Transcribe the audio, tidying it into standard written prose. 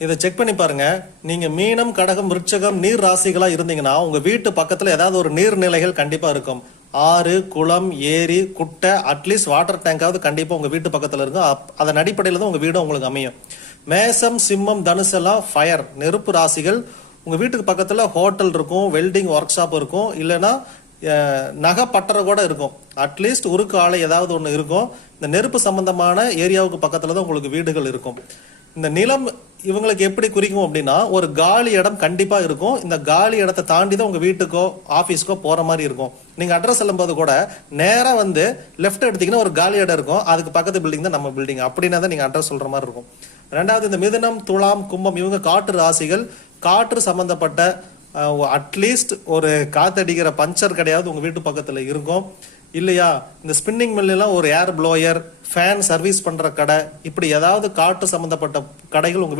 இதை செக் பண்ணி பாருங்க. நீங்க மீனம், கடகம், விருட்சகம் நீர் ராசிகளா இருந்தீங்கன்னா உங்க வீட்டு பக்கத்துல ஏதாவது ஒரு நீர்நிலைகள் கண்டிப்பா இருக்கும். ஆறு, குளம், ஏரி, குட்டை, அட்லீஸ்ட் வாட்டர் டேங்காவது கண்டிப்பா உங்க வீட்டு பக்கத்துல இருக்கும். அதன் அடிப்படையில தான் உங்க வீடு உங்களுக்கு அமையும். மேசம், சிம்மம், தனுசு எல்லாம் ஃபயர் நெருப்பு ராசிகள். உங்க வீட்டுக்கு பக்கத்துல ஹோட்டல் இருக்கும், வெல்டிங் ஒர்க் ஷாப் இருக்கும், இல்லைன்னா நகை பட்டறை கூட இருக்கும். அட்லீஸ்ட் உருக்கு ஆலை ஏதாவது ஒன்று இருக்கும். இந்த நெருப்பு சம்பந்தமான ஏரியாவுக்கு பக்கத்துல தான் உங்களுக்கு வீடுகள் இருக்கும். இந்த நிலம் இவங்களுக்கு எப்படி குறிக்கும் அப்படின்னா, ஒரு காலி இடம் கண்டிப்பா இருக்கும். இந்த காலி இடத்தை தாண்டி தான் உங்க வீட்டுக்கோ ஆபீஸ்க்கோ போற மாதிரி இருக்கும். நீங்க அட்ரஸ் சொல்லும்போது கூட நேரா வந்து லெஃப்ட் எடுத்தீங்கன்னா ஒரு காலி இடம் இருக்கும், அதுக்கு பக்கத்து பில்டிங் தான் நம்ம பில்டிங். அப்படின்னா தான் நீங்க அட்ரஸ் சொல்ற மாதிரி இருக்கும். ரெண்டாவது, இந்த மிதுனம், துலாம், கும்பம் இவங்க காற்று ராசிகள். காற்று சம்பந்தப்பட்ட அட்லீஸ்ட் ஒரு காத்தடிக்கிற பஞ்சர் கிடையாது உங்க வீட்டு பக்கத்துல இருக்கும். இல்லையா, இந்த ஸ்பின்னிங் மில்லாம் ஒரு ஏர் ப்ளோயர், ஃபேன் சர்வீஸ் பண்ற கடை, இப்படி ஏதாவது காற்று சம்பந்தப்பட்ட கடைகள் உங்க